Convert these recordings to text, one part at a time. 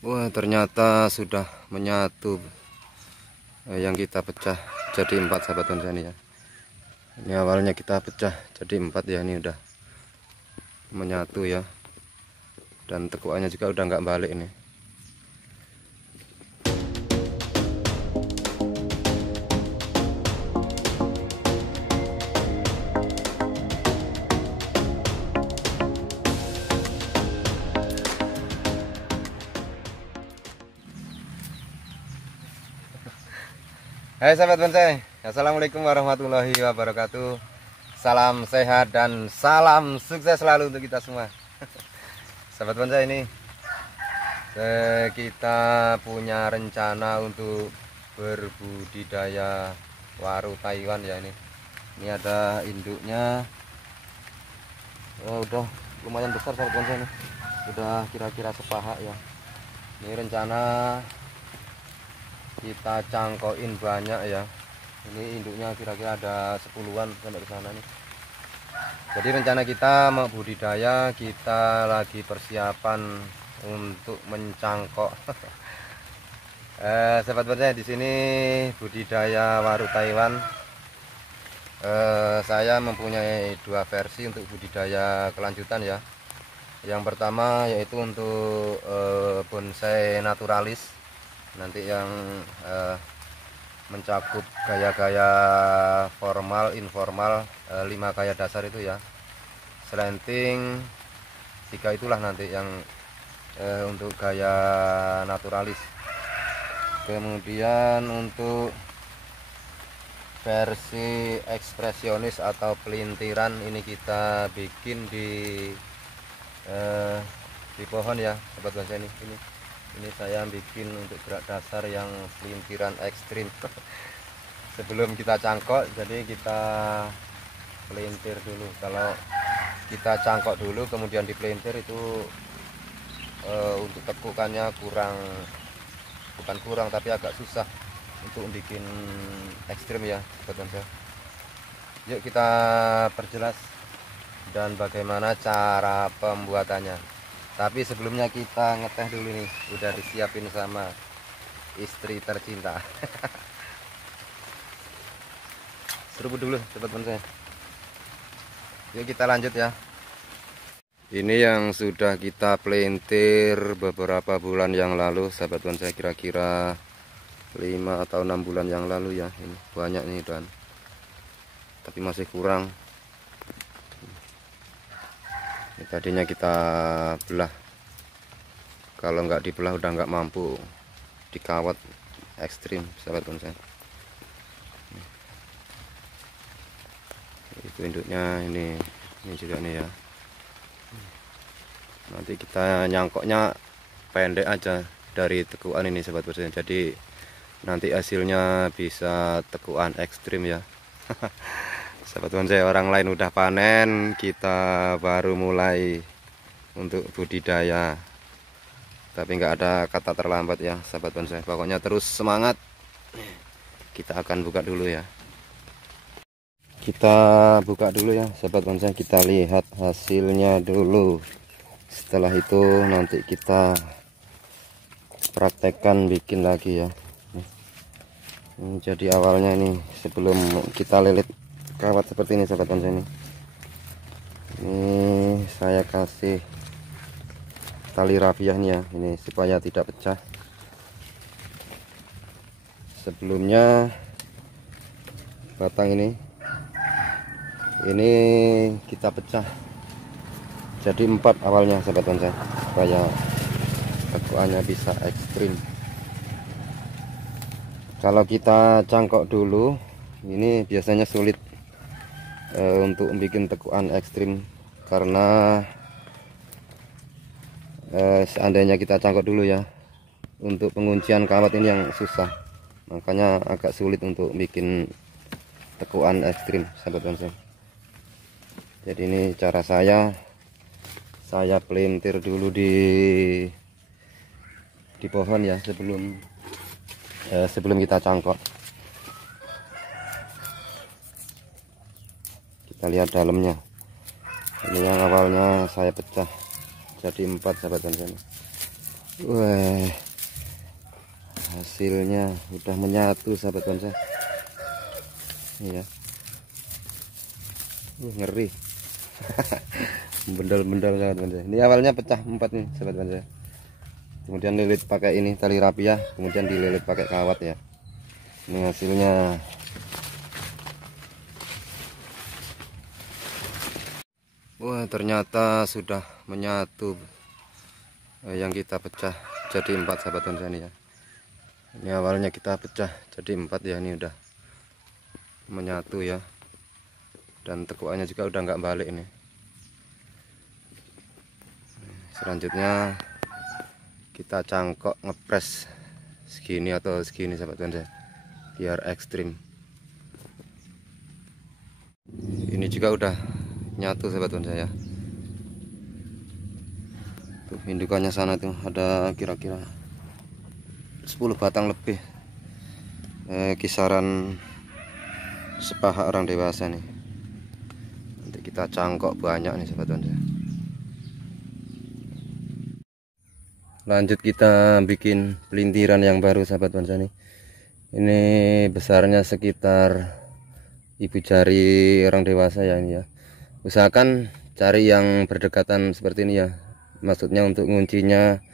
Wah, ternyata sudah menyatu. Yang kita pecah jadi 4 sahabat bonsai ya. Ini awalnya kita pecah jadi 4 ya, ini udah menyatu ya. Dan tekuannya juga udah nggak balik ini. Hai sahabat bonsai, assalamualaikum warahmatullahi wabarakatuh. Salam sehat dan salam sukses selalu untuk kita semua. Sahabat bonsai, ini kita punya rencana untuk berbudidaya waru Taiwan ya. Ini ada induknya. Udah lumayan besar sahabat bonsai, ini udah kira-kira sepaha ya. Ini rencana kita cangkokin banyak ya. Ini induknya kira-kira ada 10-an sampai ke sana nih. Jadi rencana kita mau budidaya, kita lagi persiapan untuk mencangkok. Sahabat bonsai, di sini budidaya waru Taiwan. Saya mempunyai 2 versi untuk budidaya kelanjutan ya. Yang pertama yaitu untuk bonsai naturalis. Nanti yang mencakup gaya-gaya formal, informal, 5 gaya dasar itu ya. Slanting 3 itulah nanti yang untuk gaya naturalis. Kemudian untuk versi ekspresionis atau pelintiran ini kita bikin di pohon ya sahabat bonsai. Ini saya bikin untuk gerak dasar yang pelintiran ekstrim. Sebelum kita cangkok, jadi kita pelintir dulu. Kalau kita cangkok dulu kemudian dipelintir itu untuk tekukannya bukan kurang tapi agak susah untuk bikin ekstrim ya sahabat bonsai. Yuk kita perjelas dan bagaimana cara pembuatannya. Tapi sebelumnya kita ngeteh dulu nih, udah disiapin sama istri tercinta. Seruput dulu sahabat bonsai. Yuk kita lanjut ya. Ini yang sudah kita pelintir beberapa bulan yang lalu sahabat bonsai, kira-kira 5 atau 6 bulan yang lalu ya. Ini banyak nih dan tapi masih kurang. Ini tadinya kita belah, kalau nggak dibelah udah nggak mampu dikawat ekstrim sahabat bonsai. Itu induknya, ini juga nih ya. Nanti kita nyangkoknya pendek aja dari tekuan ini sahabat bonsai, jadi nanti hasilnya bisa tekuan ekstrim ya. Sahabat bonsai, orang lain udah panen, kita baru mulai untuk budidaya. Tapi nggak ada kata terlambat ya sahabat bonsai. Pokoknya terus semangat. Kita akan buka dulu ya. Kita buka dulu ya sahabat bonsai. Kita lihat hasilnya dulu. Setelah itu nanti kita praktekkan bikin lagi ya. Jadi awalnya ini sebelum kita lilit kawat seperti ini sahabat bonsai, ini saya kasih tali rafiah nih ya, ini supaya tidak pecah. Sebelumnya batang ini kita pecah jadi 4 awalnya sahabat bonsai, supaya tekuannya bisa ekstrim. Kalau kita cangkok dulu ini biasanya sulit untuk bikin tekuan ekstrim, karena seandainya kita cangkok dulu ya, untuk penguncian kawat ini yang susah, makanya agak sulit untuk bikin tekuan ekstrim sahabat bonsai. Jadi ini cara saya pelintir dulu di pohon ya sebelum kita cangkok. Kita lihat dalamnya. Ini yang awalnya saya pecah jadi 4 sahabat bonsai. Wah, hasilnya udah menyatu sahabat bonsai. Iya. Ngeri. Bendol-bendol sahabat bonsai. Ini awalnya pecah 4 nih sahabat bonsai. Kemudian lilit pakai ini tali rapiah, kemudian dililit pakai kawat ya. Ini hasilnya. Wah, ternyata sudah menyatu. Yang kita pecah jadi 4 sahabat bonsai ini ya. Ini awalnya kita pecah jadi 4 ya, ini udah menyatu ya. Dan tekuannya juga udah nggak balik ini. Selanjutnya kita cangkok ngepres segini atau segini sahabat bonsai, biar ekstrim. Ini juga udah nyatu sahabat bonsai ya. Tuh indukannya sana tuh ada kira-kira 10 batang lebih, kisaran sepaha orang dewasa nih. Nanti kita cangkok banyak nih sahabat bonsai. Lanjut kita bikin pelintiran yang baru sahabat bonsai nih. Ini besarnya sekitar ibu jari orang dewasa ya ini ya. Usahakan cari yang berdekatan seperti ini ya. Maksudnya untuk nguncinya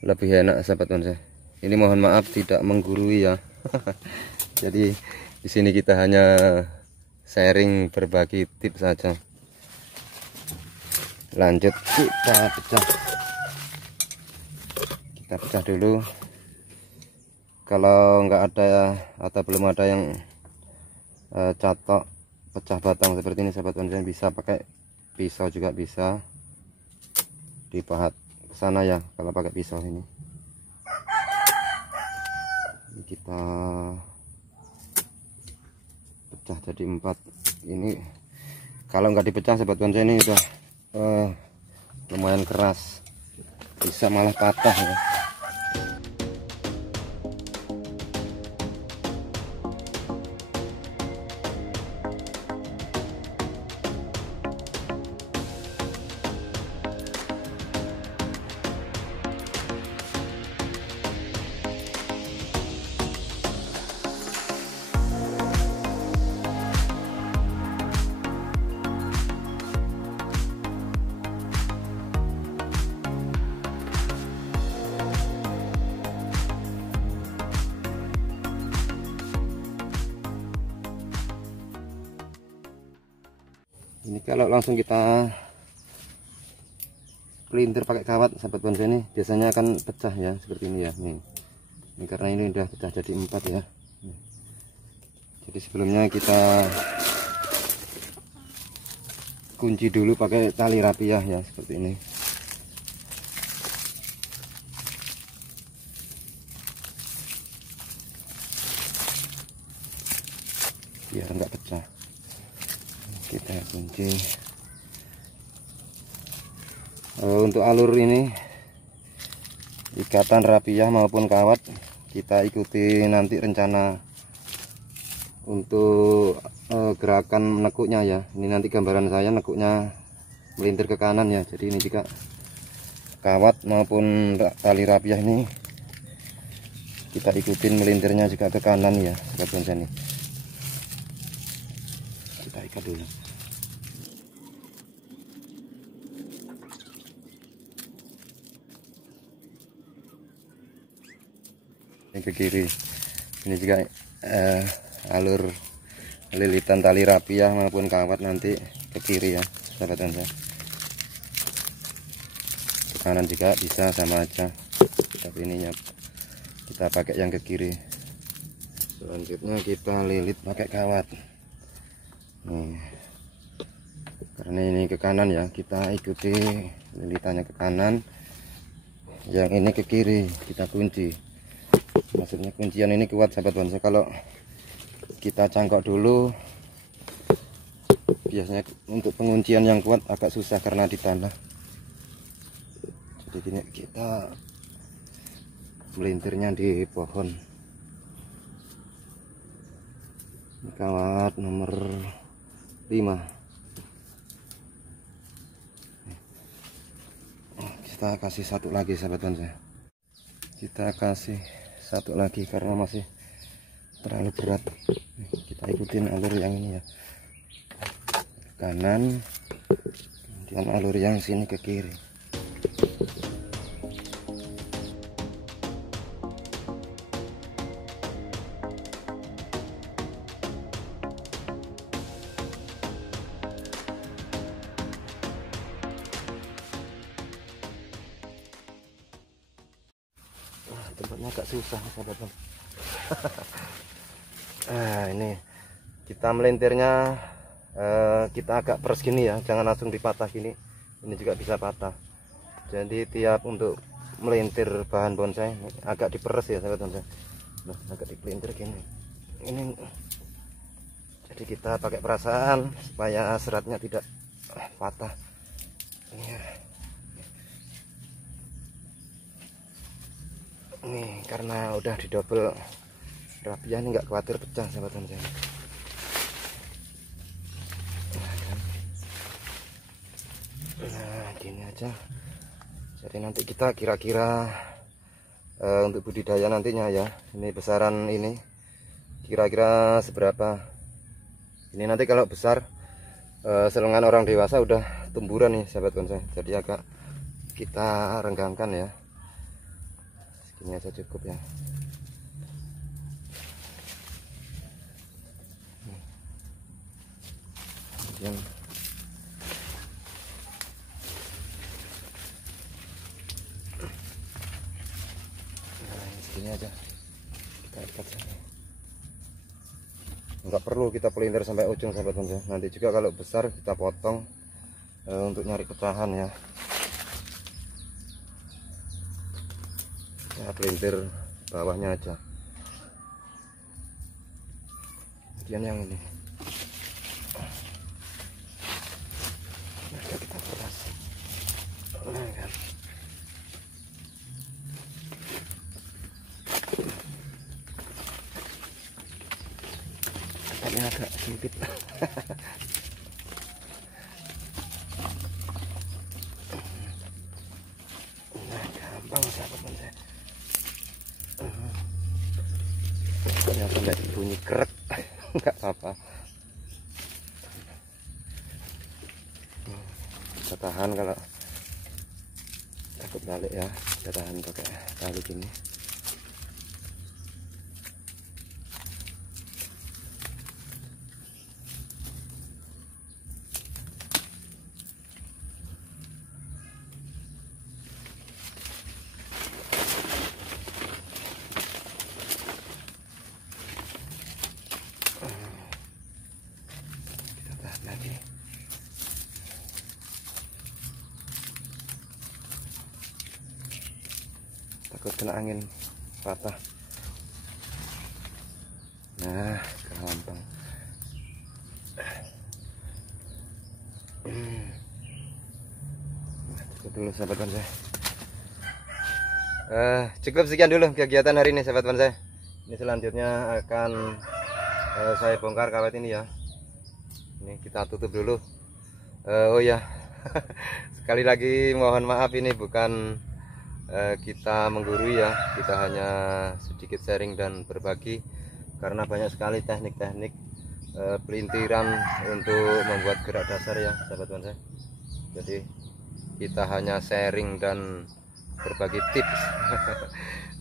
lebih enak sahabat bonsai. Ini mohon maaf tidak menggurui ya. Jadi di sini kita hanya sharing, berbagi tips saja. Lanjut kita pecah dulu. Kalau nggak ada atau belum ada yang catok pecah batang seperti ini sahabat bonsai, bisa pakai pisau juga bisa dipahat ke sana ya. Kalau pakai pisau ini kita pecah jadi 4. Ini kalau nggak dipecah sahabat bonsai ini udah lumayan keras, bisa malah patah ya. Ini kalau langsung kita pelintir pakai kawat sahabat bonsai ini biasanya akan pecah ya, seperti ini ya. Ini karena ini udah pecah jadi 4 ya. Jadi sebelumnya kita kunci dulu pakai tali rapiah ya, seperti ini. Biar enggak pecah. Kita kunci. Untuk alur ini ikatan rapiah maupun kawat kita ikuti nanti rencana untuk gerakan menekuknya ya. Ini nanti gambaran saya nekuknya melintir ke kanan ya. Jadi ini juga kawat maupun tali rapiah ini kita ikutin melintirnya juga ke kanan ya sahabat bonsai ini. Kita ikat dulu. Ini ke kiri. Ini juga alur lilitan tali rapiah maupun kawat nanti ke kiri ya sahabat bonsai. Ke kanan juga bisa sama aja, tapi ininya kita pakai yang ke kiri. Selanjutnya kita lilit pakai kawat. Nih, karena ini ke kanan ya, kita ikuti lilitannya ke kanan, yang ini ke kiri kita kunci. Maksudnya kuncian ini kuat sahabat bonsai. Kalau kita cangkok dulu biasanya untuk penguncian yang kuat agak susah karena di tanah. Jadi gini, kita melintirnya di pohon. Kawat nomor 5. Kita kasih satu lagi sahabat bonsai. kita kasih satu lagi karena masih terlalu berat. Kita ikutin alur yang ini ya, kanan, kemudian alur yang sini ke kiri. Tempatnya agak susah sahabat. Ini kita melintirnya, kita agak peres gini ya, jangan langsung dipatah gini, ini juga bisa patah. Jadi tiap untuk melintir bahan bonsai agak diperes ya sahabat bonsai. Nah, agak dipelintir gini ini, jadi kita pakai perasaan supaya seratnya tidak patah. Nih karena udah didobel rapiah ini nggak khawatir pecah sahabat bonsai. Nah gini aja. Jadi nanti kita kira-kira untuk budidaya nantinya ya, ini besaran ini kira-kira seberapa. Ini nanti kalau besar selengan orang dewasa udah tumburan nih sahabat bonsai, jadi agak kita renggangkan ya. Segini aja cukup ya. Kemudian segini aja kita ikat saja. Enggak perlu kita pelintir sampai ujung sahabat bonsai. Nanti juga kalau besar kita potong untuk nyari pecahan ya. Ya pelintir bawahnya aja. Kemudian yang ini kita peras. Nah, kan. Tempatnya agak sempit. Nah gampang sahabat bonsai. Ternyata nggak bunyi krek. Nggak apa-apa, kita tahan. Kalau takut balik ya, kita tahan pakai tali gini. Lagi takut kena angin patah. Nah gampang. Cukup dulu sahabat bonsai. Cukup sekian dulu kegiatan hari ini sahabat bonsai. Ini selanjutnya akan saya bongkar kawat ini ya. Ini kita tutup dulu. Oh ya, sekali lagi mohon maaf, ini bukan kita menggurui ya, kita hanya sedikit sharing dan berbagi karena banyak sekali teknik-teknik pelintiran untuk membuat gerak dasar ya sahabat bonsai. Jadi kita hanya sharing dan berbagi tips.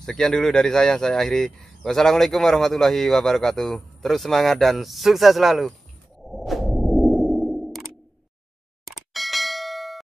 Sekian dulu dari saya akhiri. Wassalamualaikum warahmatullahi wabarakatuh. Terus semangat dan sukses selalu.